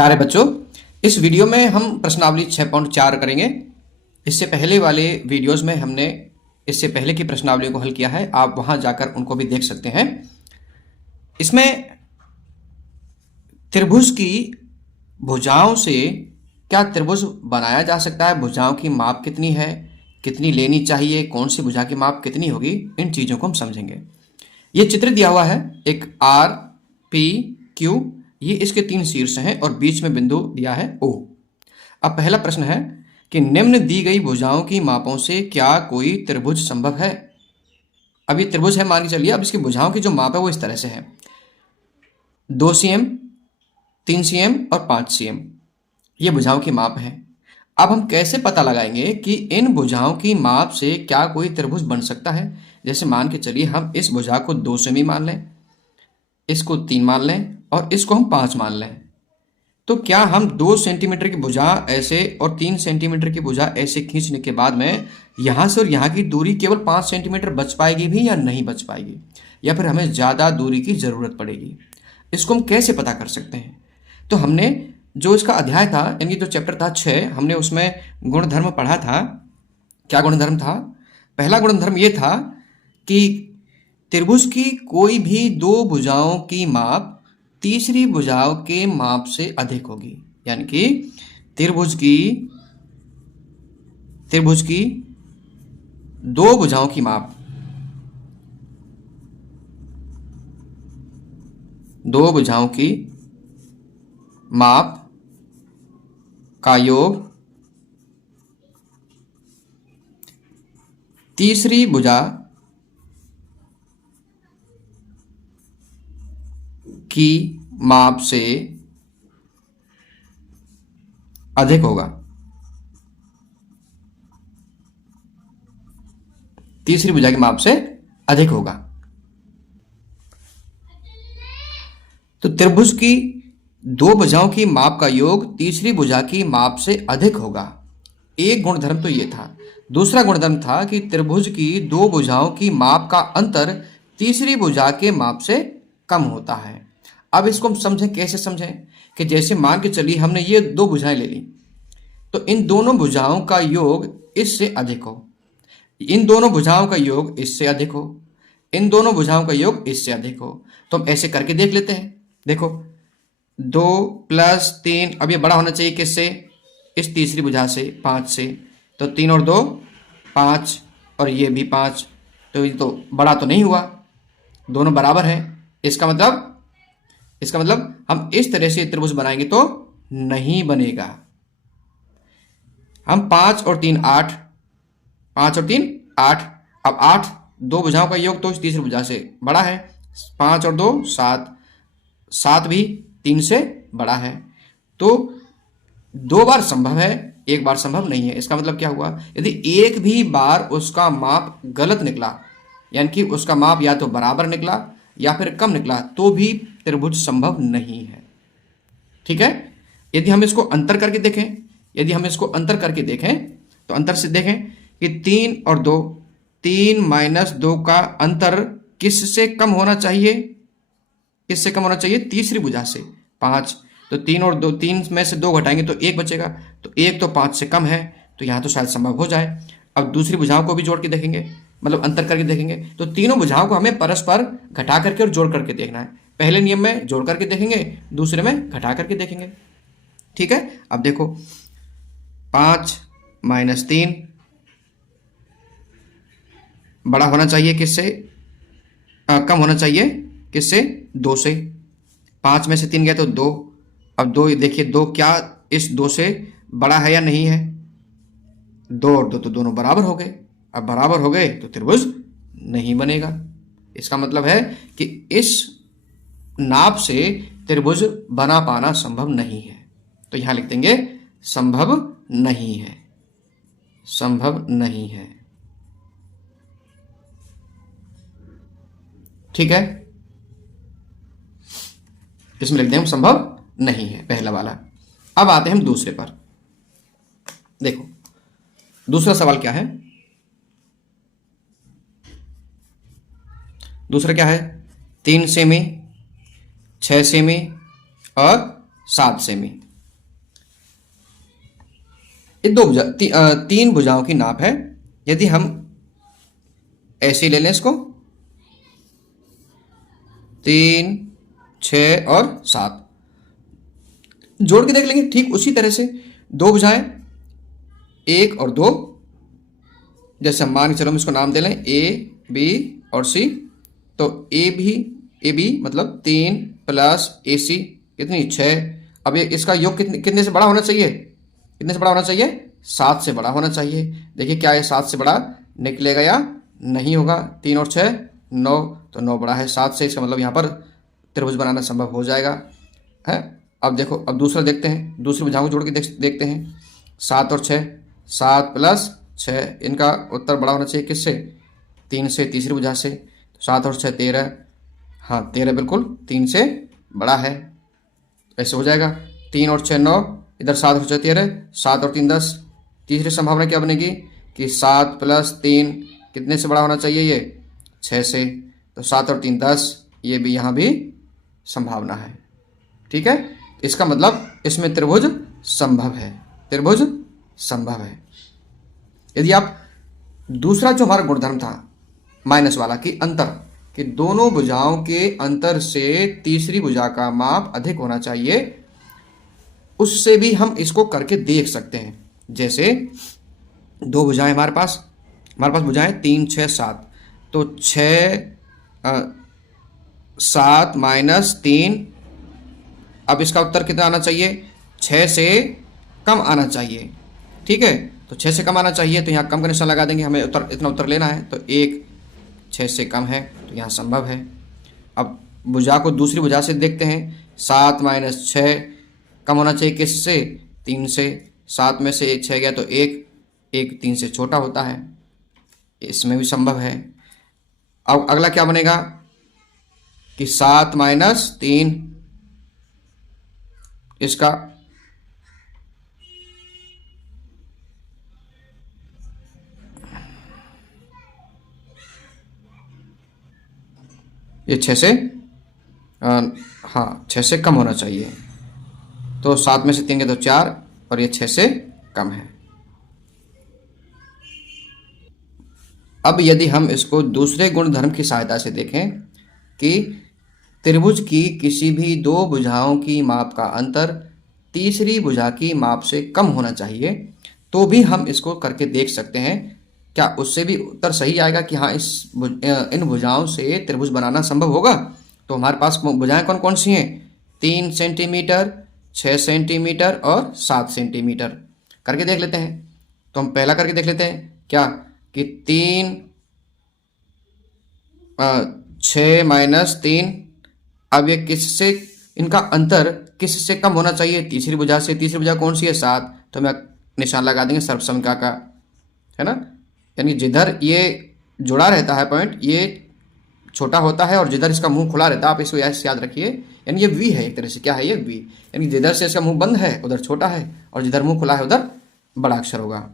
प्यारे बच्चों, इस वीडियो में हम प्रश्नावली 6.4 करेंगे। इससे पहले वाले वीडियोस में हमने इससे पहले की प्रश्नावलियों को हल किया है, आप वहां जाकर उनको भी देख सकते हैं। इसमें त्रिभुज की भुजाओं से क्या त्रिभुज बनाया जा सकता है, भुजाओं की माप कितनी है, कितनी लेनी चाहिए, कौन सी भुजा की माप कितनी होगी, इन चीज़ों को हम समझेंगे। ये चित्र दिया हुआ है, एक आर, पी, क्यू, ये इसके 3 शीर्ष हैं और बीच में बिंदु दिया है ओ। अब पहला प्रश्न है कि निम्न दी गई भुजाओं की मापों से क्या कोई त्रिभुज संभव है। अब ये त्रिभुज है मान के चलिए, अब इसकी भुजाओं की जो माप है वो इस तरह से है, 2 cm, 3 cm और 5 cm, ये भुजाओं की माप है। अब हम कैसे पता लगाएंगे कि इन भुजाओं की माप से क्या कोई त्रिभुज बन सकता है। जैसे मान के चलिए हम इस भुजा को 2 सेमी मान लें, इसको 3 मान लें और इसको हम 5 मान लें, तो क्या हम 2 सेंटीमीटर की भुजा ऐसे और 3 सेंटीमीटर की भुजा ऐसे खींचने के बाद में यहाँ से और यहाँ की दूरी केवल 5 सेंटीमीटर बच पाएगी भी या नहीं बच पाएगी, या फिर हमें ज़्यादा दूरी की ज़रूरत पड़ेगी। इसको हम कैसे पता कर सकते हैं। तो हमने जो इसका अध्याय था, यानी जो चैप्टर था 6, हमने उसमें गुणधर्म पढ़ा था। क्या गुणधर्म था? पहला गुणधर्म ये था कि त्रिभुज की कोई भी 2 भुजाओं की माप तीसरी भुजाओं के माप से अधिक होगी, यानी कि त्रिभुज की 2 भुजाओं की माप, 2 भुजाओं की माप का योग तीसरी भुजा की माप से अधिक होगा। तीसरी भुजा की माप से अधिक होगा। तो त्रिभुज की 2 भुजाओं की माप का योग तीसरी भुजा की माप से अधिक होगा। एक गुणधर्म तो ये था। दूसरा गुणधर्म था कि त्रिभुज की 2 भुजाओं की माप का अंतर तीसरी भुजा के माप से कम होता है। अब इसको हम समझें, कैसे समझें कि जैसे मान के चलिए हमने ये 2 भुजाएं ले ली, तो इन दोनों भुजाओं का योग इससे अधिक हो, इन दोनों भुजाओं का योग इससे अधिक हो, इन दोनों भुजाओं का योग इससे अधिक हो, तो हम ऐसे करके देख लेते हैं। देखो 2 + 3, अब ये बड़ा होना चाहिए किससे? इस तीसरी भुजा से, 5 से, तो 3 और 2 5 और ये भी 5, तो ये तो बड़ा तो नहीं हुआ, दोनों बराबर हैं। इसका मतलब हम इस तरह से त्रिभुज बनाएंगे तो नहीं बनेगा। हम 5 और 3 8, 5 और 3 8, अब 8 2 भुजाओं का योग तो इस तीसरी भुजा से बड़ा है, 5 और 2 7, 7 भी 3 से बड़ा है। तो 2 बार संभव है, 1 बार संभव नहीं है। इसका मतलब क्या हुआ? यदि एक भी बार उसका माप गलत निकला, यानी कि उसका माप या तो बराबर निकला या फिर कम निकला, तो भी त्रिभुज संभव नहीं है। ठीक है। यदि हम इसको अंतर करके देखें, तो अंतर से देखें कि 3 और 2, 3 - 2 का अंतर किससे कम होना चाहिए? किससे कम होना चाहिए? तीसरी भुजा से, 5। तो 3 और 2, 3 में से 2 घटाएंगे तो 1 बचेगा, तो 1 तो 5 से कम है, तो यहाँ तो शायद संभव हो जाए। अब दूसरी भुजाओं को भी जोड़ के देखेंगे, मतलब अंतर करके देखेंगे, तो तीनों भुजाओं को हमें परस्पर घटा करके और जोड़ करके देखना है। पहले नियम में जोड़ करके देखेंगे, दूसरे में घटा करके देखेंगे। ठीक है। अब देखो 5 - 3 बड़ा होना चाहिए किससे? कम होना चाहिए किससे? 2 से। 5 में से 3 गया तो 2, अब 2 देखिए, 2 क्या इस 2 से बड़ा है या नहीं है? 2 और 2 तो दोनों बराबर हो गए। अब बराबर हो गए तो त्रिभुज नहीं बनेगा। इसका मतलब है कि इस नाप से त्रिभुज बना पाना संभव नहीं है। तो यहां लिख देंगे संभव नहीं है, संभव नहीं है। ठीक है, इसमें लिख दें संभव नहीं है, पहला वाला। अब आते हैं हम दूसरे पर। देखो दूसरा सवाल क्या है? दूसरा क्या है? 3 सेमी, 6 सेमी और 7 सेमी। ये तीन भुजाओं की नाप है। यदि हम ऐसे ले लें इसको, 3, 6 और 7 जोड़ के देख लेंगे। ठीक उसी तरह से दो भुजाएं 1 और 2, जैसे हम मान के चलो हम इसको नाम दे लें ए बी और सी। तो ए बी मतलब 3 प्लस ए सी कितनी 6। अब ये इसका योग कितने से बड़ा होना चाहिए, कितने से बड़ा होना चाहिए, 7 से बड़ा होना चाहिए। देखिए क्या ये 7 से बड़ा निकलेगा या नहीं होगा। 3 और 6 9, तो 9 बड़ा है 7 से, इसका मतलब यहाँ पर त्रिभुज बनाना संभव हो जाएगा है। अब देखो, अब दूसरा देखते हैं, दूसरी भुजाओं को जोड़ के देखते हैं। 7 और 6, 7 प्लस 6, इनका उत्तर बड़ा होना चाहिए किससे, 3 से, तीसरी भुजा से। 7 और 6 13, हाँ 13 बिल्कुल 3 से बड़ा है, ऐसे हो जाएगा। 3 और 6 9, इधर 7 और 6 13, 7 और 3 10। तीसरी संभावना क्या बनेगी कि 7 प्लस 3 कितने से बड़ा होना चाहिए, ये 6 से। तो 7 और 3 10, ये भी यहाँ भी संभावना है। ठीक है, इसका मतलब इसमें त्रिभुज संभव है, त्रिभुज संभव है। यदि आप दूसरा जो हमारा गुणधर्म था माइनस वाला कि अंतर, कि दोनों भुजाओं के अंतर से तीसरी भुजा का माप अधिक होना चाहिए, उससे भी हम इसको करके देख सकते हैं। जैसे दो भुजाएं हमारे पास भुजाएं 3 6 7, तो 7 माइनस 3, अब इसका उत्तर कितना आना चाहिए, 6 से कम आना चाहिए। ठीक है, तो 6 से कम आना चाहिए, तो यहाँ कम का निशान लगा देंगे, हमें इतना उत्तर लेना है। तो 1 6 से कम है, तो यहाँ संभव है। अब भुजा को दूसरी भुजा से देखते हैं। 7 माइनस 6 कम होना चाहिए किससे, 3 से। 7 में से 6 गया तो 1 3 से छोटा होता है, इसमें भी संभव है। अब अगला क्या बनेगा कि 7 माइनस 3, इसका ये 6 से हाँ 6 से कम होना चाहिए। तो 7 में से 3 गया तो 4, और ये 6 से कम है। अब यदि हम इसको दूसरे गुणधर्म की सहायता से देखें कि त्रिभुज की किसी भी दो भुजाओं की माप का अंतर तीसरी भुजा की माप से कम होना चाहिए, तो भी हम इसको करके देख सकते हैं। क्या उससे भी उत्तर सही आएगा कि हाँ इन भुजाओं से त्रिभुज बनाना संभव होगा। तो हमारे पास भुजाएं कौन कौन सी हैं, 3 सेंटीमीटर, 6 सेंटीमीटर और 7 सेंटीमीटर। करके देख लेते हैं। तो हम पहला करके देख लेते हैं क्या कि 6 माइनस 3, अब ये किससे, इनका अंतर किससे कम होना चाहिए, तीसरी भुजा से। तीसरी भुजा कौन सी है, 7, तो मैं निशान लगा देंगे सर्वसमका का, है ना। यानी जिधर ये जुड़ा रहता है पॉइंट, ये छोटा होता है, और जिधर इसका मुंह खुला रहता है, आप इसको ऐसे याद रखिए, यानी ये वी है एक तरह से। क्या है ये, वी। यानी जिधर से इसका मुंह बंद है उधर छोटा है, और जिधर मुंह खुला है उधर बड़ा अक्षर होगा।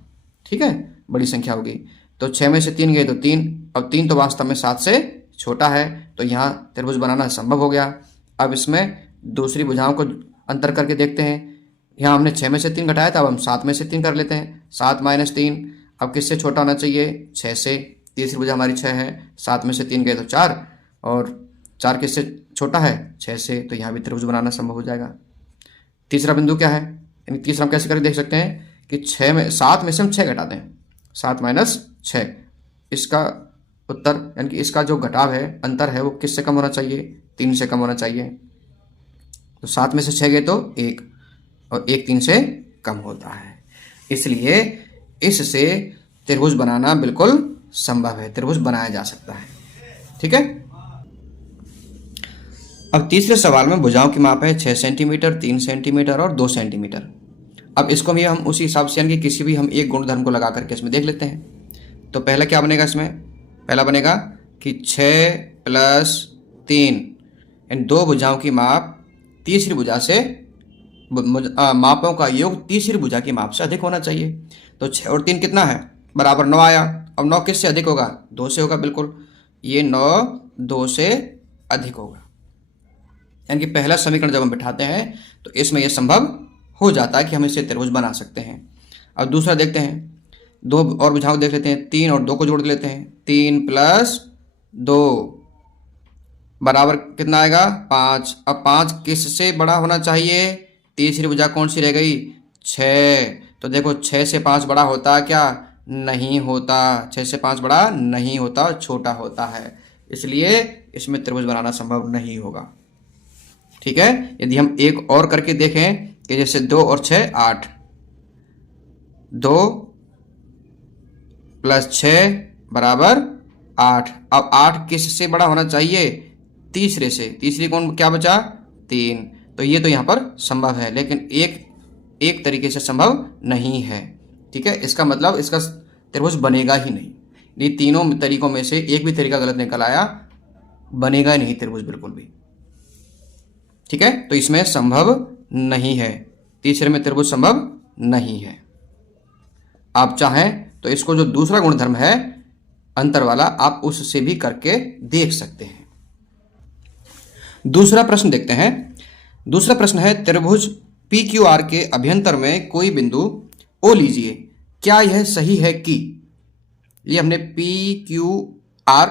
ठीक है, बड़ी संख्या होगी। तो 6 में से 3 गए तो 3, अब 3 तो वास्तव में 7 से छोटा है, तो यहाँ त्रिभुज बनाना संभव हो गया। अब इसमें दूसरी भुजाओं को अंतर करके देखते हैं। यहाँ हमने 6 में से 3 घटाया था, अब हम 7 में से 3 कर लेते हैं। 7 माइनस 3, अब किससे छोटा होना चाहिए, 6 से। तीसरी भुजा हमारी 6 है, 7 में से 3 गए तो 4, और 4 किससे छोटा है, 6 से, तो यहाँ भी त्रिभुज बनाना संभव हो जाएगा। तीसरा बिंदु क्या है, यानी तीसरा हम कैसे करके देख सकते हैं कि 7 में से हम 6 घटा दें, 7 माइनस 6, इसका उत्तर यानी कि इसका जो घटाव है, अंतर है, वो किससे कम होना चाहिए, 3 से कम होना चाहिए। तो 7 में से 6 गए तो 1, और 1 3 से कम होता है। इसलिए इससे त्रिभुज बनाना बिल्कुल संभव है, त्रिभुज बनाया जा सकता है। ठीक है। अब तीसरे सवाल में भुजाओं की माप है 6 सेंटीमीटर, 3 सेंटीमीटर और 2 सेंटीमीटर। अब इसको भी हम उसी हिसाब से यानी कि किसी भी हम एक गुणधर्म को लगा करके इसमें देख लेते हैं। तो पहला क्या बनेगा, इसमें पहला बनेगा कि 6 प्लस 3, इन दो भुजाओं की माप तीसरी भुजा से, मापों का योग तीसरी भुजा की माप से अधिक होना चाहिए। तो 6 और 3 कितना है, बराबर 9 आया। अब 9 किससे अधिक होगा, 2 से होगा, बिल्कुल। ये 9 2 से अधिक होगा। यानी कि पहला समीकरण जब हम बिठाते हैं तो इसमें यह संभव हो जाता है कि हम इसे त्रिभुज बना सकते हैं। अब दूसरा देखते हैं, दो और भुजाओं देख लेते हैं। 3 और 2 को जोड़ लेते हैं। 3 + 2 बराबर कितना आएगा? 5। अब 5 किससे बड़ा होना चाहिए? तीसरी भुजा कौन सी रह गई? 6। तो देखो 6 से 5 बड़ा होता है क्या? नहीं होता। 6 से 5 बड़ा नहीं होता, छोटा होता है। इसलिए इसमें त्रिभुज बनाना संभव नहीं होगा। ठीक है। यदि हम एक और करके देखें कि जैसे 2 और 6 8, 2 + 6 बराबर 8। अब 8 किससे बड़ा होना चाहिए? तीसरे से। तीसरी कौन क्या बचा? 3। तो ये तो यहाँ पर संभव है, लेकिन एक तरीके से संभव नहीं है। ठीक है, इसका मतलब इसका त्रिभुज बनेगा ही नहीं। ये तीनों तरीकों में से एक भी तरीका गलत निकल आया, बनेगा ही नहीं त्रिभुज बिल्कुल भी। ठीक है, तो इसमें संभव नहीं है, तीसरे में त्रिभुज संभव नहीं है। आप चाहें तो इसको जो दूसरा गुणधर्म है अंतर वाला, आप उससे भी करके देख सकते हैं। दूसरा प्रश्न देखते हैं। दूसरा प्रश्न है, त्रिभुज PQR के अभ्यंतर में कोई बिंदु O लीजिए, क्या यह सही है कि? ये हमने PQR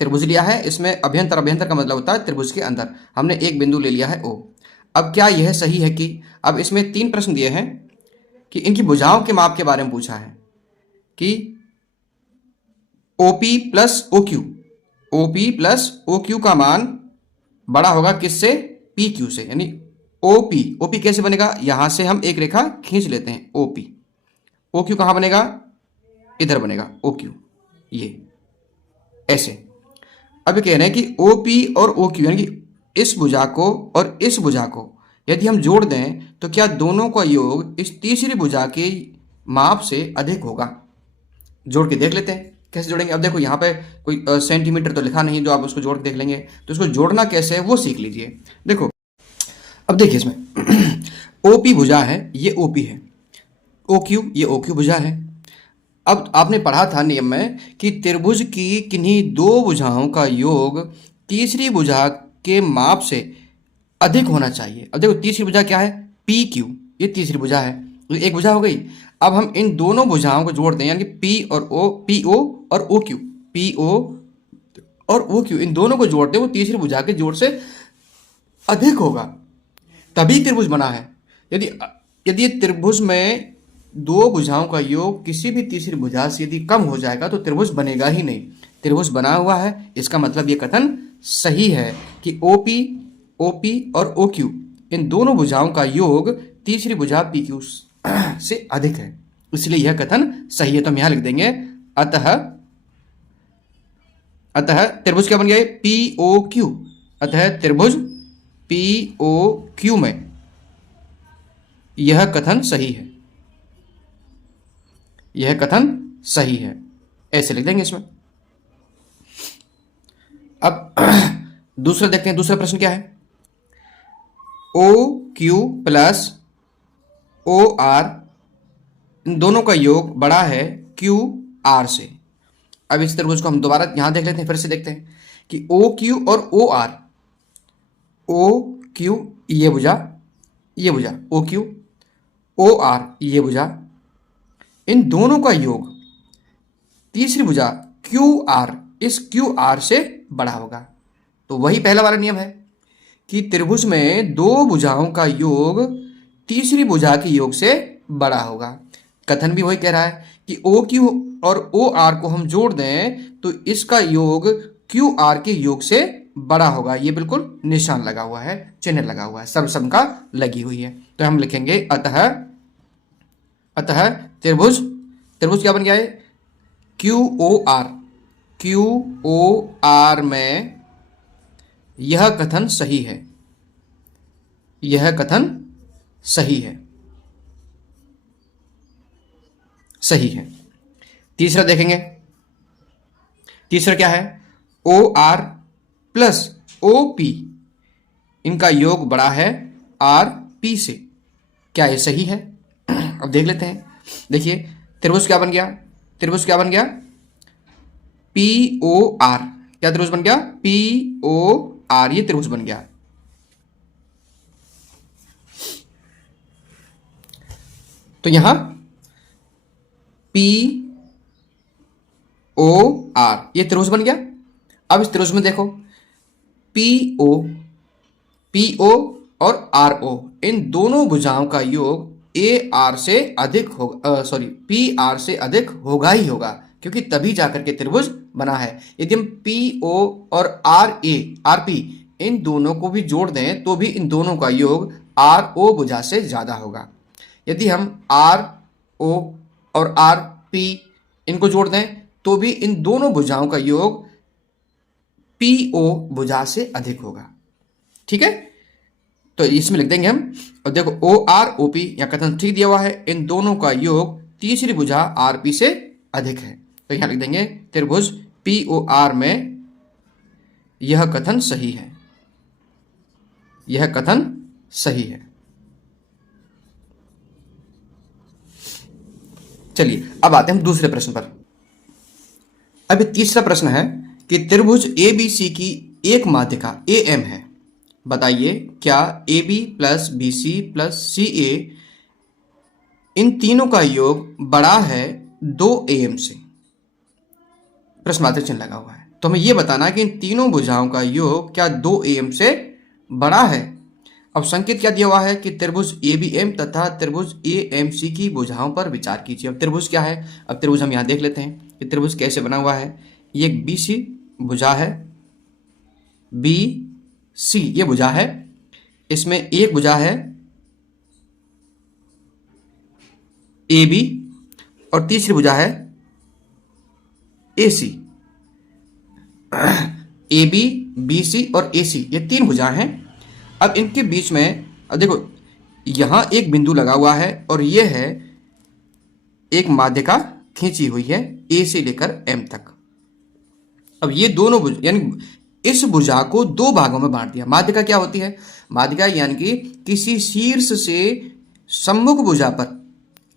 त्रिभुज लिया है, इसमें अभ्यंतर का मतलब होता है त्रिभुज के अंदर। हमने एक बिंदु ले लिया है O। अब क्या यह सही है कि? अब इसमें 3 प्रश्न दिए हैं कि इनकी भुजाओं के माप के बारे में पूछा है कि OP + OQ का मान बड़ा होगा किससे? PQ से। यानी OP कैसे बनेगा? यहां से हम एक रेखा खींच लेते हैं OQ कहां बनेगा? इधर बनेगा OQ, ये ऐसे। अब कह रहे हैं कि OP और OQ यानी कि इस भुजा को और इस भुजा को यदि हम जोड़ दें तो क्या दोनों का योग इस तीसरी भुजा के माप से अधिक होगा? जोड़ के देख लेते हैं कैसे जोड़ेंगे। अब देखो यहाँ पे कोई सेंटीमीटर तो लिखा नहीं, जो आप उसको जोड़ के देख लेंगे। तो इसको जोड़ना कैसे है वो सीख लीजिए। देखो, अब देखिए इसमें OP भुजा है, ये OP है, OQ ये OQ भुजा है। अब आपने पढ़ा था नियम में कि त्रिभुज की किन्हीं 2 भुजाओं का योग तीसरी भुजा के माप से अधिक होना चाहिए। अब देखो तीसरी भुजा क्या है? PQ, ये तीसरी भुजा है, तो एक भुजा हो गई। अब हम इन दोनों भुजाओं को जोड़ते हैं, यानी कि PO और OQ, PO और OQ इन दोनों को जोड़ते हैं, वो तीसरी भुजा के जोड़ से अधिक होगा, तभी त्रिभुज बना है। यदि त्रिभुज में 2 भुजाओं का योग किसी भी तीसरी भुजा से यदि कम हो जाएगा तो त्रिभुज बनेगा ही नहीं। त्रिभुज बना हुआ है, इसका मतलब ये कथन सही है कि OP और OQ इन दोनों भुजाओं का योग तीसरी भुजा PQ से अधिक है, इसलिए यह कथन सही है। तो हम यहां लिख देंगे अतः त्रिभुज क्या बन गया? POQ। अतः त्रिभुज POQ में यह कथन सही है, यह कथन सही है, ऐसे लिख देंगे इसमें। अब दूसरा देखते हैं, दूसरा प्रश्न क्या है? OQ + OR इन दोनों का योग बड़ा है QR से। अब इस त्रिभुज को हम दोबारा यहां देख लेते हैं, फिर से देखते हैं कि OQ और OQ ये भुजा OQ, OR ये भुजा, इन दोनों का योग तीसरी भुजा QR इस QR से बड़ा होगा। तो वही पहला वाला नियम है कि त्रिभुज में 2 भुजाओं का योग तीसरी भुजा के योग से बड़ा होगा। कथन भी वही कह रहा है कि OQ और OR को हम जोड़ दें तो इसका योग QR के योग से बड़ा होगा। ये बिल्कुल निशान लगा हुआ है, चिन्ह लगा हुआ है, सब का लगी हुई है। तो हम लिखेंगे अतः त्रिभुज क्या बन गया है? QOR में यह कथन सही है, यह कथन सही है, सही है। तीसरा देखेंगे, तीसरा क्या है? OR + OP इनका योग बड़ा है RP से, क्या ये सही है? अब देख लेते हैं। देखिए त्रिभुज क्या बन गया? POR, क्या त्रिभुज बन गया? POR, ये त्रिभुज बन गया। तो यहां पी ओ आर ये त्रिभुज बन गया। अब इस त्रिभुज में देखो पी ओ और आर ओ, इन दोनों भुजाओं का योग ए आर से अधिक होगा, सॉरी पी आर से अधिक होगा ही होगा, क्योंकि तभी जाकर के त्रिभुज बना है। यदि हम पी ओ और आर पी इन दोनों को भी जोड़ दें तो भी इन दोनों का योग आर ओ भुजा से ज्यादा होगा। यदि हम आर ओ और आर पी इनको जोड़ दें तो भी इन दोनों भुजाओं का योग पी ओ भुजा से अधिक होगा। ठीक है, तो इसमें लिख देंगे हम, और देखो ओ आर ओ पी या कथन ठीक दिया हुआ है, इन दोनों का योग तीसरी भुजा आर पी से अधिक है। तो यहां लिख देंगे त्रिभुज पी ओ आर में यह कथन सही है, यह कथन सही है। चलिए अब आते हैं हम दूसरे प्रश्न पर। अब तीसरा प्रश्न है कि त्रिभुज ए बी सी की एक माध्यिका ए एम है, बताइए क्या A B plus B C plus C A इन तीनों का योग बड़ा है 2 AM से। प्रश्नवाचक चिन्ह लगा हुआ है, तो हमें यह बताना कि इन तीनों भुजाओं का योग क्या 2 AM से बड़ा है। अब संकेत क्या दिया हुआ है कि त्रिभुज ए बी एम तथा त्रिभुज ए एम सी की भुजाओं पर विचार कीजिए। अब त्रिभुज क्या है, अब त्रिभुज हम यहां देख लेते हैं कि त्रिभुज कैसे बना हुआ है। ये एक बी सी भुजा है, बी सी ये भुजा है, इसमें एक भुजा है ए बी और तीसरी भुजा है A C. A B, B C और ए सी ये 3 भुजाएं हैं। अब इनके बीच में अब देखो यहां एक बिंदु लगा हुआ है और यह है एक माध्यिका खींची हुई है ए से लेकर एम तक। अब ये दोनों भुजा यानी इस भुजा को 2 भागों में बांट दिया। माध्यिका क्या होती है, माध्यिका यानी कि किसी शीर्ष से सम्मुख भुजा पर,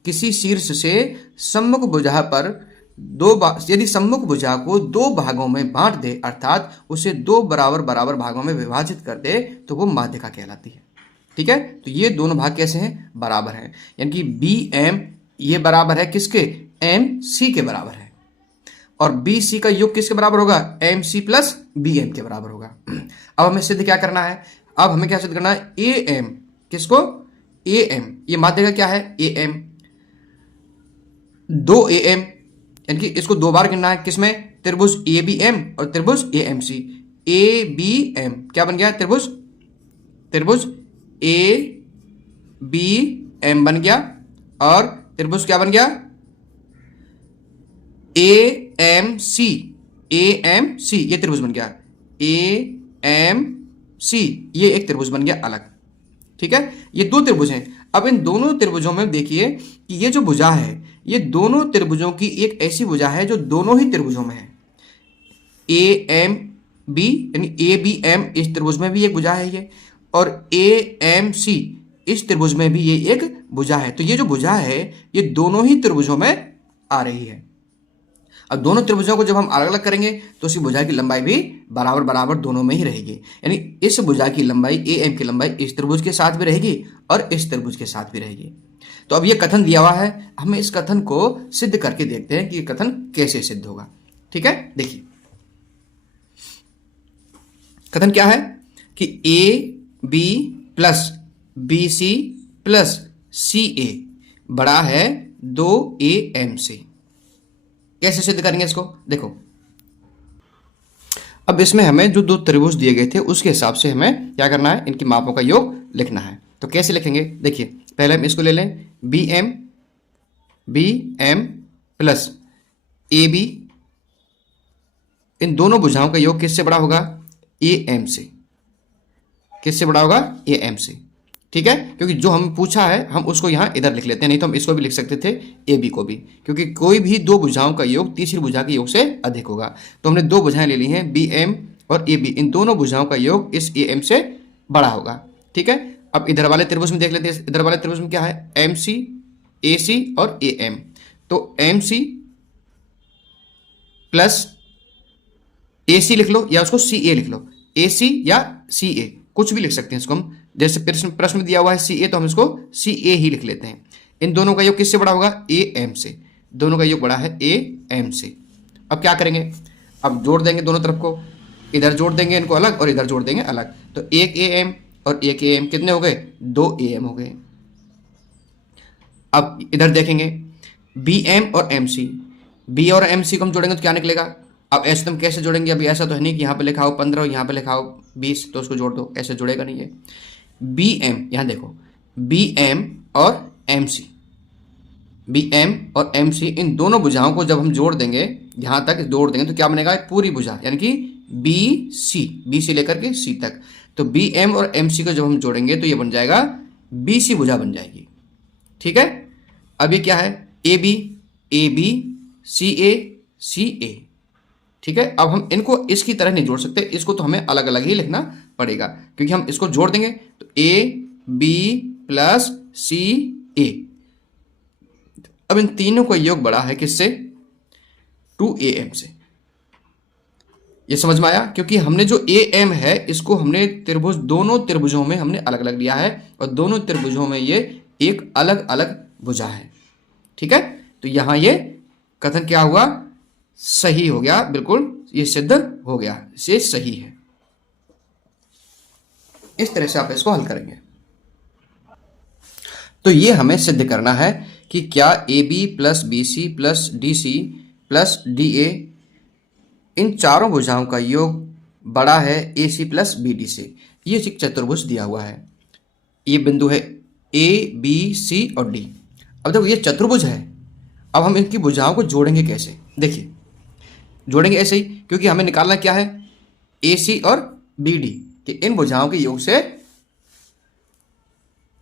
किसी शीर्ष से सम्मुख भुजा पर यदि सम्मुख भुजा को 2 भागों में बांट दे, अर्थात उसे 2 बराबर बराबर भागों में विभाजित कर दे, तो वो माध्यिका कहलाती है। ठीक है, तो ये दोनों भाग कैसे हैं, बराबर हैं, यानी कि बी एम ये बराबर है किसके, एम सी के बराबर है, और बी सी का योग किसके बराबर होगा, M C plus B M के बराबर होगा। अब हमें सिद्ध क्या करना है, अब हमें क्या सिद्ध करना है, ए एम किसको, ए एम ये माध्यिका क्या है, ए एम 2 ए एम, यानी कि इसको 2 बार गिनना है किसमें, त्रिभुज ए बी एम और त्रिभुज A M C. A B M क्या बन गया, त्रिभुज, त्रिभुज ए बी एम बन गया, और त्रिभुज क्या बन गया, ए एम सी, ए एम सी ये त्रिभुज बन गया, ए एम सी ये एक त्रिभुज बन गया अलग। ठीक है, ये 2 त्रिभुज हैं। अब इन दोनों त्रिभुजों में देखिए कि ये जो भुजा है ये दोनों त्रिभुजों की एक ऐसी भुजा है जो दोनों ही त्रिभुजों में है। ए एम बी यानी ए बी एम इस त्रिभुज में भी एक भुजा है ये, और ए एम सी इस त्रिभुज में भी ये एक भुजा है। तो ये जो भुजा है ये दोनों ही त्रिभुजों में आ रही है। अब दोनों त्रिभुजों को जब हम अलग अलग करेंगे तो उसी भुजा की लंबाई भी बराबर बराबर दोनों में ही रहेगी, यानी इस भुजा की लंबाई ए एम की लंबाई इस त्रिभुज के साथ भी रहेगी और इस त्रिभुज के साथ भी रहेगी। तो अब ये कथन दिया हुआ है, हमें इस कथन को सिद्ध करके देखते हैं कि ये कथन कैसे सिद्ध होगा। ठीक है, देखिए कथन क्या है कि A B plus B C plus C A बड़ा है 2 ए एम से। कैसे सिद्ध करेंगे इसको, देखो अब इसमें हमें जो 2 त्रिभुज दिए गए थे उसके हिसाब से हमें क्या करना है, इनकी मापों का योग लिखना है। तो कैसे लिखेंगे, देखिए पहले हम इसको ले लें, B M plus A B, इन दोनों भुजाओं का योग किससे बड़ा होगा, ए एम से। किससे बड़ा होगा, ए एम से। ठीक है, क्योंकि जो हम पूछा है हम उसको यहां इधर लिख लेते हैं, नहीं तो हम इसको भी लिख सकते थे ए बी को भी, क्योंकि कोई भी 2 भुजाओं का योग तीसरी भुजा के योग से अधिक होगा। तो हमने 2 भुजाएं ले ली हैं, बी एम और ए बी, इन दोनों भुजाओं का योग इस ए एम से बड़ा होगा। ठीक है, अब इधर वाले त्रिभुज में देख लेते हैं, इधर वाले त्रिभुज में क्या है, एम सी, ए सी और ए एम। तो एम सी प्लस ए सी लिख लो या उसको सी ए लिख लो, ए सी या सी ए कुछ भी लिख सकते हैं इसको हम, जैसे प्रश्न में दिया हुआ है सी ए तो हम इसको सी ए ही लिख लेते हैं। इन दोनों का योग किससे बड़ा होगा, ए एम से। दोनों का योग बड़ा है ए एम से। अब क्या करेंगे, अब जोड़ देंगे दोनों तरफ को, इधर जोड़ देंगे इनको अलग और इधर जोड़ देंगे अलग। तो एक ए एम और एक ए एम कितने हो गए, 2 ए एम हो गए। अब इधर देखेंगे बी एम और एम सी, बी और एम सी को हम जोड़ेंगे तो क्या निकलेगा। अब ऐसे तुम कैसे जोड़ेंगे, अभी ऐसा तो है नहीं कि यहाँ पे लिखा हो 15 और यहाँ पे लिखा हो 20 तो उसको जोड़ दो, ऐसे जुड़ेगा नहीं है। बी एम, यहाँ देखो बी एम और एम सी, बी एम और एम सी, इन दोनों भुजाओं को जब हम जोड़ देंगे, यहाँ तक जोड़ देंगे तो क्या बनेगा, एक पूरी भुजा, यानी कि बी सी लेकर के सी तक। तो बी एम और एम सी को जब हम जोड़ेंगे तो ये बन जाएगा बी सी भुजा बन जाएगी। ठीक है, अब ये क्या है, ए बी सी ए। ठीक है, अब हम इनको इसकी तरह नहीं जोड़ सकते, इसको तो हमें अलग अलग ही लिखना पड़ेगा, क्योंकि हम इसको जोड़ देंगे तो ए बी प्लस सी ए। अब इन तीनों का योग बड़ा है किससे, 2am से। ये समझ में आया, क्योंकि हमने जो am है इसको हमने त्रिभुज, दोनों त्रिभुजों में हमने अलग अलग लिया है और दोनों त्रिभुजों में ये एक अलग अलग भुजा है। ठीक है, तो यहां ये कथन क्या हुआ, सही हो गया, बिल्कुल ये सिद्ध हो गया, ये सही है। इस तरह से आप इसको हल करेंगे। तो ये हमें सिद्ध करना है कि क्या A B plus B C plus D C plus D A, इन चारों भुजाओं का योग बड़ा है A C plus B D से। ये एक चतुर्भुज दिया हुआ है, ये बिंदु है ए बी सी और डी। अब देखो ये चतुर्भुज है, अब हम इनकी भुजाओं को जोड़ेंगे कैसे, देखिए जोड़ेंगे ऐसे ही, क्योंकि हमें निकालना क्या है, ए सी और बी डी, कि इन भुजाओं के योग से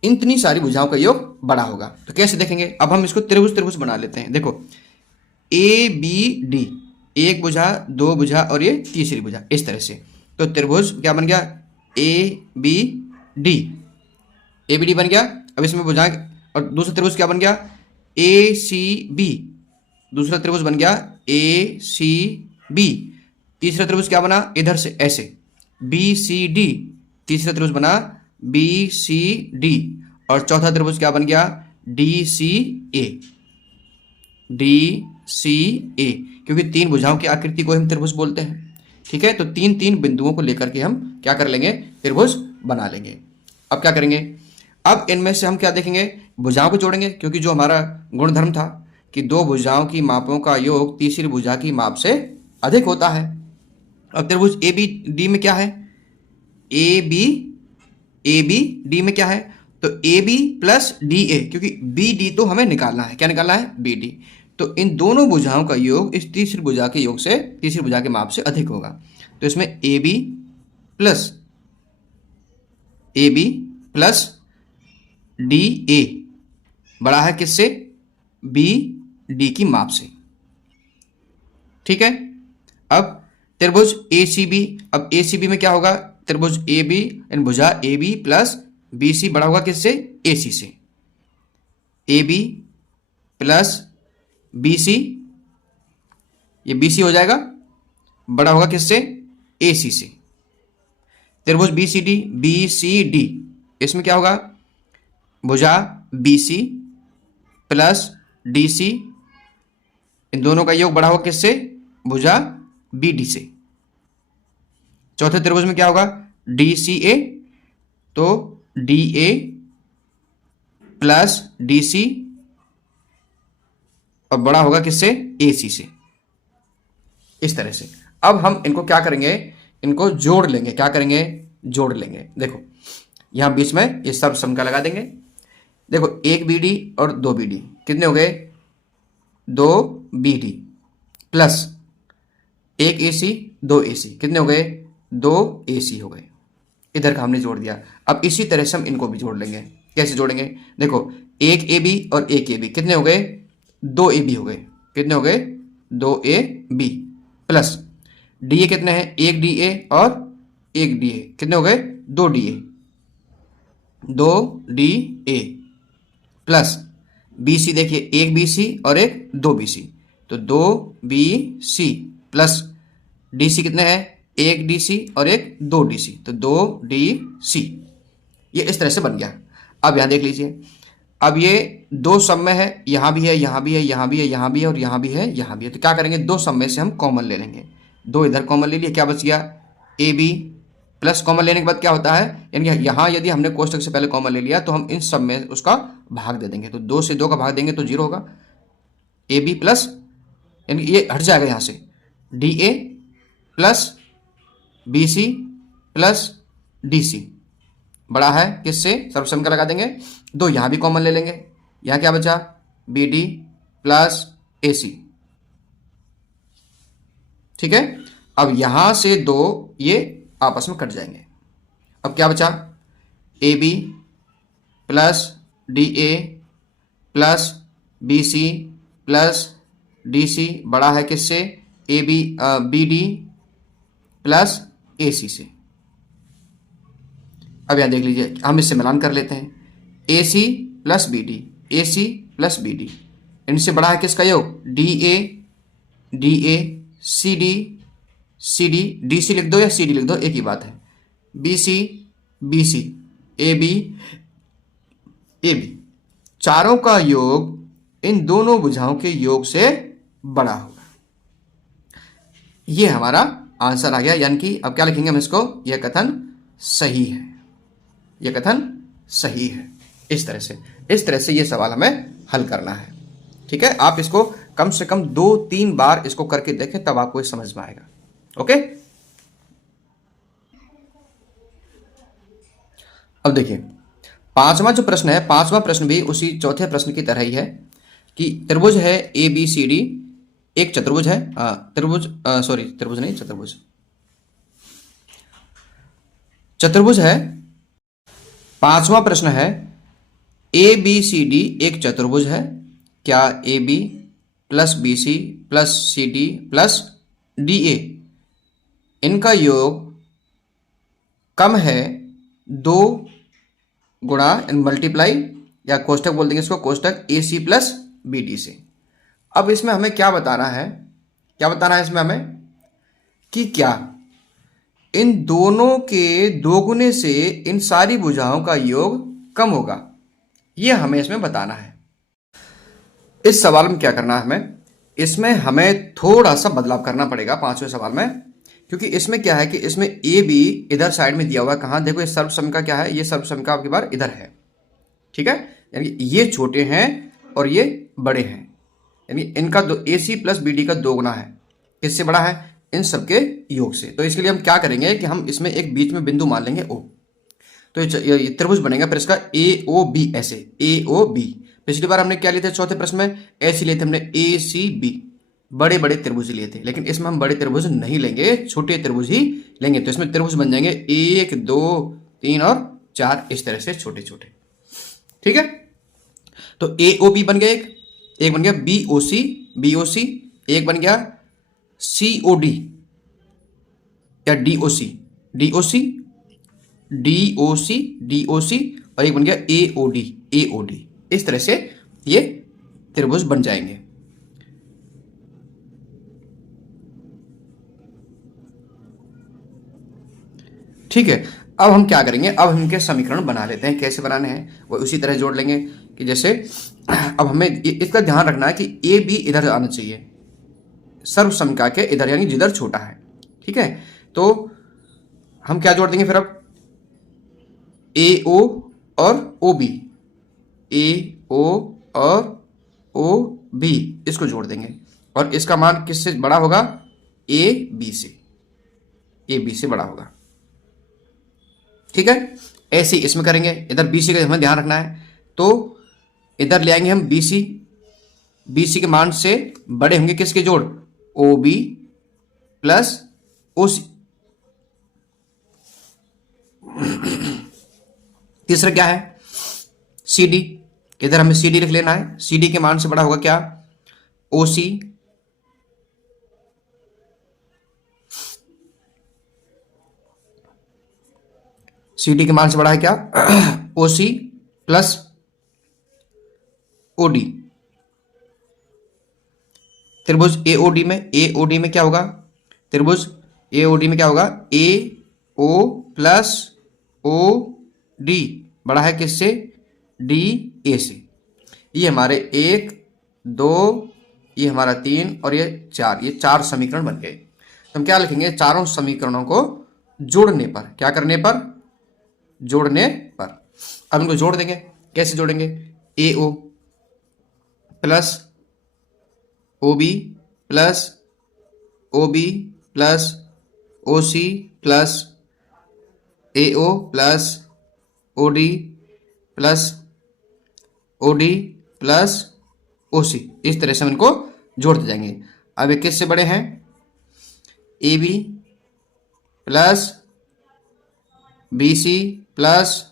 इतनी सारी भुजाओं का योग बड़ा होगा। तो कैसे देखेंगे, अब हम इसको त्रिभुज त्रिभुज बना लेते हैं। देखो ए बी डी, एक भुजा, दो भुजा और ये तीसरी भुजा, इस तरह से। तो त्रिभुज क्या बन गया, ए बी डी बन गया। अब इसमें भुजा, और दूसरा त्रिभुज क्या बन गया, ए सी बी, दूसरा त्रिभुज बन गया ए सी बी। तीसरा त्रिभुज क्या बना, इधर से ऐसे बी सी डी, तीसरा त्रिभुज बना बी सी डी, और चौथा त्रिभुज क्या बन गया, डी सी ए, क्योंकि तीन भुजाओं की आकृति को हम त्रिभुज बोलते हैं। ठीक है, तो तीन तीन बिंदुओं को लेकर के हम क्या कर लेंगे, त्रिभुज बना लेंगे। अब क्या करेंगे, अब इनमें से हम क्या देखेंगे, भुजाओं को जोड़ेंगे, क्योंकि जो हमारा गुणधर्म था कि दो भुजाओं की मापों का योग तीसरी भुजा की माप से अधिक होता है। अब त्रिभुज ए बी डी में क्या है, ए बी डी में क्या है, तो A B plus D A, क्योंकि बी डी तो हमें निकालना है, क्या निकालना है, बी डी। तो इन दोनों भुजाओं का योग इस तीसरी भुजा के योग से, तीसरी भुजा के माप से अधिक होगा। तो इसमें A B plus D A बड़ा है किससे, बी डी की माप से। ठीक है, अब त्रिभुज ए सी बी, अब ए सी बी में क्या होगा, त्रिभुज ए बी, इन भुजा A B plus B C बड़ा होगा किससे, ए सी से। A B plus B C, ये बी सी हो जाएगा, बड़ा होगा किससे, ए सी से। त्रिभुज बी सी डी, इसमें क्या होगा, भुजा B C plus D C, इन दोनों का योग बड़ा होगा किससे, भुजा बी डी से। चौथे त्रिभुज में क्या होगा, डी सी ए, तो D A plus D C, और बड़ा होगा किससे, ए सी से। इस तरह से अब हम इनको क्या करेंगे, इनको जोड़ लेंगे, क्या करेंगे, जोड़ लेंगे। देखो यहां बीच में ये सब सम का लगा देंगे। देखो एक बी डी और दो बी डी कितने हो गए, दो बी डी प्लस एक ए सी, दो ए सी, कितने हो गए, दो ए सी हो गए। इधर का हमने जोड़ दिया। अब इसी तरह से हम इनको भी जोड़ लेंगे। कैसे जोड़ेंगे, देखो एक ए बी और एक ए बी कितने हो गए, दो ए बी हो गए, कितने हो गए, दो A B, plus D A कितने हैं, एक डी ए और एक डी ए, कितने हो गए, दो डी ए, दो D A, plus B C, देखिए एक बी सी और एक दो बी सी, तो दो B C, plus D C कितने हैं, एक डी सी और एक दो डी सी, तो दो डी सी। ये इस तरह से बन गया। अब यहां देख लीजिए, अब ये दो सब में है, यहां भी है, यहां भी है, यहां भी है, यहां भी है और यहां भी है, यहां भी है। तो क्या करेंगे, दो सब में से हम कॉमन ले लेंगे। दो इधर कॉमन ले लिए, क्या बच गया, ए बी प्लस कॉमन लेने के बाद क्या होता है, यानी यहां यदि हमने कोष्टक से पहले कॉमन ले लिया तो हम इन सब में उसका भाग दे देंगे। तो दो से दो का भाग देंगे तो जीरो होगा। ए बी प्लस, यानी ये हट जाएगा यहां से, D A plus B C plus D C बड़ा है किससे, सर्वसम का लगा देंगे। दो यहां भी कॉमन ले लेंगे, यहां क्या बचा, बी डी प्लस ए सी। ठीक है, अब यहां से दो ये आपस में कट जाएंगे। अब क्या बचा, A B plus D A plus B C plus D C बड़ा है किससे, A B B D plus A C से। अब यहां देख लीजिए, हम इससे मिलान कर लेते हैं, A C plus B D, A C plus B D, इनसे बड़ा है किसका योग, D A C D, C D, D C लिख दो या सी डी लिख दो एक ही बात है, B C A B A B, चारों का योग इन दोनों भुजाओं के योग से बड़ा होगा। ये हमारा आंसर आ गया, यानी कि अब क्या लिखेंगे हम इसको, यह कथन सही है, यह कथन सही है। इस तरह से ये सवाल हमें हल करना है। ठीक है, आप इसको कम से कम 2-3 बार इसको करके देखें, तब आपको ये समझ में आएगा। ओके, अब देखिए पांचवा जो प्रश्न है, पांचवा प्रश्न भी उसी चौथे प्रश्न की तरह ही है कि त्रिभुज है ए बी सी डी, एक चतुर्भुज है, त्रिभुज नहीं, चतुर्भुज है। पांचवा प्रश्न है, ए बी सी डी एक चतुर्भुज है, क्या A B plus B C plus C D plus D A इनका योग कम है दो गुणा मल्टीप्लाई, या कोष्टक बोल देंगे इसको, कोष्टक ए सी प्लस बी डी से। अब इसमें हमें क्या बताना है, इसमें हमें कि क्या इन दोनों के दोगुने से इन सारी भुजाओं का योग कम होगा, यह हमें इसमें बताना है। इस सवाल में क्या करना है हमें, इसमें हमें थोड़ा सा बदलाव करना पड़ेगा पांचवें सवाल में, क्योंकि इसमें क्या है कि इसमें ए बी इधर साइड में दिया हुआ है, कहां देखो, ये सर्वसम का क्या है, ये सर्वसम का आपकी बार इधर है। ठीक है, यानी ये छोटे हैं और ये बड़े हैं, यानी इनका ए सी प्लस बी डी का दो गुना है, किससे बड़ा है, इन सबके योग से। तो इसके लिए हम क्या करेंगे कि हम इसमें एक बीच में बिंदु मान लेंगे ओ, तो ये त्रिभुज बनेगा, फिर इसका ए ओ बी, ऐसे ए ओ बी। पिछली बार हमने क्या लिए थे चौथे प्रश्न में, ऐसे लिए थे हमने ए सी बी, बड़े बड़े त्रिभुज लिए थे, लेकिन इसमें हम बड़े त्रिभुज नहीं लेंगे, छोटे त्रिभुज ही लेंगे। तो इसमें त्रिभुज बन जाएंगे 1 2 3 और 4, इस तरह से छोटे छोटे। ठीक है, तो ए ओ बी बन गया, एक बन गया बी ओ सी, एक बन गया सी ओ डी या डी ओ सी, और एक बन गया ए ओ डी। इस तरह से ये त्रिभुज बन जाएंगे। ठीक है, अब हम क्या करेंगे, अब हम इनके समीकरण बना लेते हैं, कैसे बनाने हैं वो उसी तरह जोड़ लेंगे कि जैसे अब हमें इसका ध्यान रखना है कि ए बी इधर आना चाहिए, सर्वसमका के इधर, यानी जिधर छोटा है। ठीक है, तो हम क्या जोड़ देंगे फिर, अब ए ओ और ओ बी, ए ओ और ओ बी इसको जोड़ देंगे, और इसका मान किससे बड़ा होगा, ए बी से बड़ा होगा। ठीक है, ऐसे इसमें करेंगे, इधर बी सी का हमें ध्यान रखना है, तो इधर ले आएंगे हम बी सी के मान से बड़े होंगे किसके जोड़, ओ बी प्लस ओ सी। तीसरा क्या है, सी डी, इधर हमें सी डी लिख लेना है, सी डी के मान से बड़ा होगा क्या, ओ सी के मान से बड़ा है क्या, ओ सी प्लस ओ डी। त्रिभुज एओडी में क्या होगा, त्रिभुज एओडी में क्या होगा, ए ओ प्लस ओ डी बड़ा है किससे, डी ए से। ये हमारे 1 2, ये हमारा 3 और ये 4, ये 4 समीकरण बन गए। तो हम क्या लिखेंगे, चारों समीकरणों को जोड़ने पर, क्या करने पर, जोड़ने पर। अब इनको जोड़ देंगे, कैसे जोड़ेंगे, AO plus OB plus OB plus OC plus AO plus OD plus OD plus OC, इस तरह से हम इनको जोड़ते जाएंगे। अब ये किससे बड़े हैं, AB plus BC plus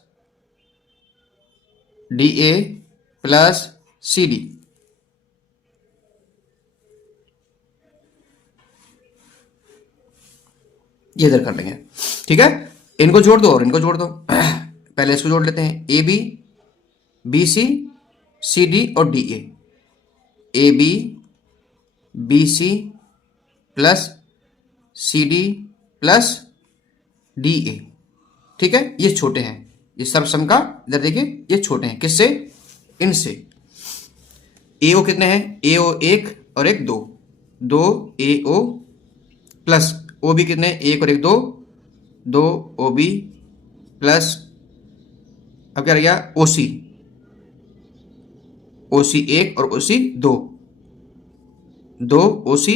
DA plus CD। ये इधर कर लेंगे, ठीक है। इनको जोड़ दो और इनको जोड़ दो। पहले इसको जोड़ लेते हैं, AB BC CD और DA, AB BC plus CD plus DA, ठीक है। ये छोटे हैं, ये सब सम का इधर देखिए, ये छोटे हैं किससे, इनसे। AO कितने हैं, AO 1 और 1 2, 2 AO प्लस OB कितने हैं, 1 और 1 2, 2 OB प्लस, अब क्या रह गया, OC, OC 1 और OC 2, 2 OC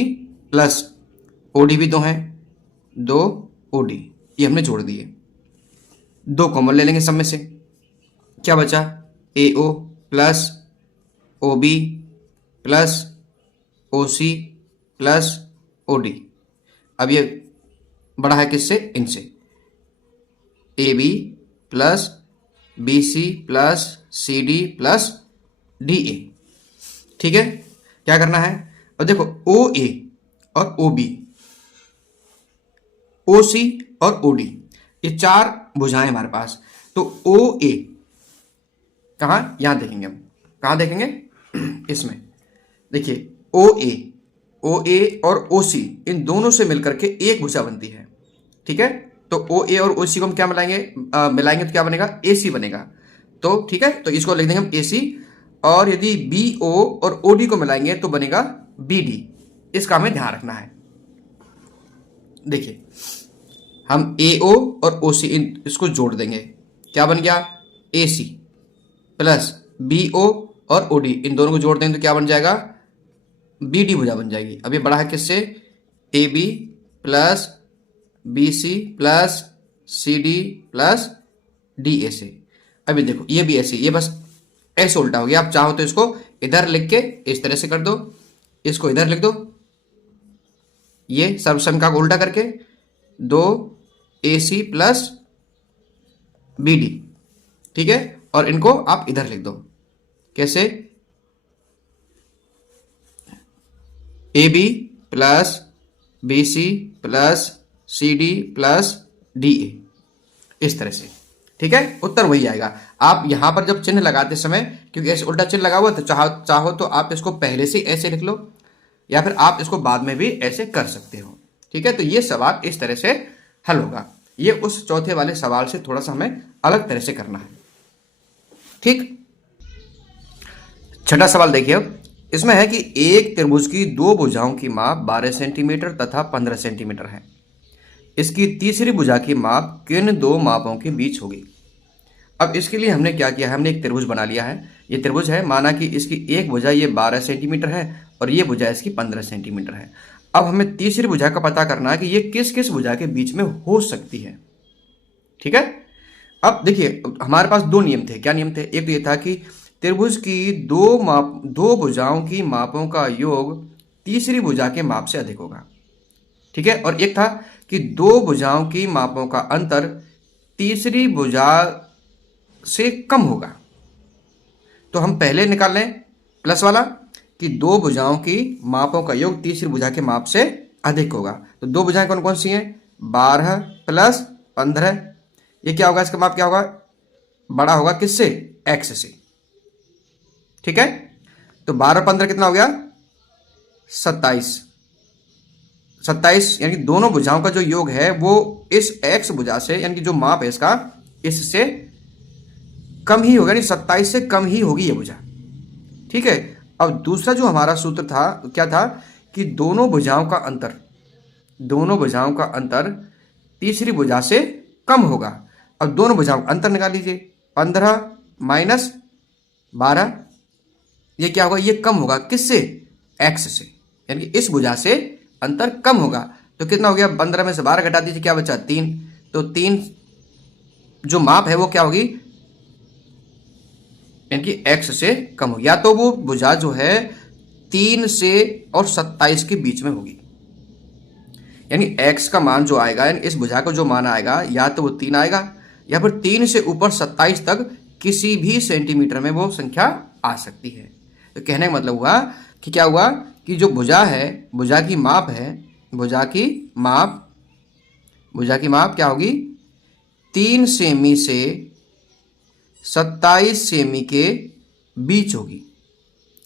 प्लस OD भी 2 हैं, 2 OD, ये हमने जोड़ दिए। 2 कॉमन ले लेंगे सब में से, क्या बचा, AO plus OB plus OC plus OD। अब ये बड़ा है किससे, इनसे, AB plus BC plus CD plus DA, ठीक है। क्या करना है, अब देखो OA और OB, OC और OD, ये 4 भुजाएं हमारे पास। तो OA कहाँ, यहां देखेंगे हम, कहाँ देखेंगे, इसमें देखिए, OA और OC इन दोनों से मिलकर के एक भुजा बनती है, ठीक है। तो OA और OC को हम क्या मिलाएंगे, मिलाएंगे तो क्या बनेगा, AC बनेगा। तो ठीक है, तो इसको लिख देंगे हम AC, और यदि BO और OD को मिलाएंगे तो बनेगा BD। इसका हमें ध्यान रखना है। देखिए, हम AO और OC इसको जोड़ देंगे, क्या बन गया, AC प्लस BO और OD इन दोनों को जोड़ देंगे तो क्या बन जाएगा, BD भुजा बन जाएगी। अब ये बड़ा है किससे, AB plus BC plus CD plus DA से। अभी देखो, ये भी ऐसे, ये बस ऐसे उल्टा हो गया। आप चाहो तो इसको इधर लिख के इस तरह से कर दो, इसको इधर लिख दो, ये सर्वसम का उल्टा करके 2 AC प्लस BD, ठीक है। और इनको आप इधर लिख दो, कैसे, AB plus BC plus CD plus DA, इस तरह से, ठीक है। उत्तर वही आएगा। आप यहां पर जब चिन्ह लगाते समय, क्योंकि ऐसे उल्टा चिन्ह लगा हुआ, तो चाहो तो आप इसको पहले से ऐसे लिख लो, या फिर आप इसको बाद में भी ऐसे कर सकते हो, ठीक है। तो ये सवाल इस तरह से हल होगा। ये उस चौथे वाले सवाल से थोड़ा सा हमें अलग तरह से करना है, ठीक। छठा सवाल देखिए, अब इसमें है कि एक त्रिभुज की 2 भुजाओं की माप 12 सेंटीमीटर तथा 15 सेंटीमीटर है। इसकी तीसरी भुजा की माप किन 2 मापों के बीच होगी। अब इसके लिए हमने क्या किया है, हमने एक त्रिभुज बना लिया है। ये त्रिभुज है, माना कि इसकी एक भुजा ये 12 सेंटीमीटर है और ये भुजा इसकी 15 सेंटीमीटर है। अब हमें तीसरी भुजा का पता करना है कि ये किस किस भुजा के बीच में हो सकती है, ठीक है। अब देखिए, हमारे पास 2 नियम थे। क्या नियम थे, एक तो ये था कि त्रिभुज की 2 भुजाओं की मापों का योग तीसरी भुजा के माप से अधिक होगा, ठीक है। और एक था कि 2 भुजाओं की मापों का अंतर तीसरी भुजा से कम होगा। तो हम पहले निकाल लें प्लस वाला, कि 2 भुजाओं की मापों का योग तीसरी भुजा के माप से अधिक होगा। तो 2 भुजाएं कौन कौन सी हैं, 12 प्लस 15, ये क्या होगा, इसका माप क्या होगा, बड़ा होगा किससे, x से, ठीक है। तो 12 15 कितना हो गया, 27, यानी कि दोनों भुजाओं का जो योग है वो इस x भुजा से, यानी कि जो माप है इसका, इससे कम ही होगा, यानी 27 से कम ही होगी ये भुजा, ठीक है। अब दूसरा जो हमारा सूत्र था क्या था कि दोनों भुजाओं का अंतर तीसरी भुजा से कम होगा। अब दोनों भुजाओं का अंतर निकाल लीजिए, 15 माइनस 12, ये क्या होगा, ये कम होगा किससे, x से, यानी कि इस भुजा से अंतर कम होगा। तो कितना हो गया, 15 में से 12 घटा दीजिए, क्या बचा 3। तो 3 जो माप है वो क्या होगी, यानी कि x से कम होगी। या तो वो भुजा जो है 3 से और 27 के बीच में होगी, यानी x का मान जो आएगा, यानी इस भुजा का जो मान आएगा, या तो वो 3 आएगा या फिर 3 से ऊपर 27 तक किसी भी सेंटीमीटर में वो संख्या आ सकती है। तो कहने का मतलब हुआ कि क्या हुआ कि जो भुजा है, भुजा की माप है, भुजा की माप क्या होगी, 3 सेमी से 27 सेमी के बीच होगी,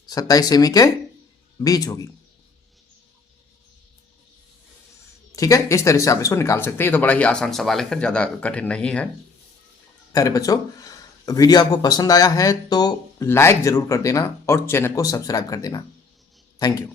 27 सेमी के बीच होगी। ठीक है, इस तरह से आप इसको निकाल सकते हैं। ये तो बड़ा ही आसान सवाल है, ज़्यादा कठिन नहीं है। प्यारे बच्चों, वीडियो आपको पसंद आया है तो लाइक ज़रूर कर देना और चैनल को सब्सक्राइब कर देना। Thank you.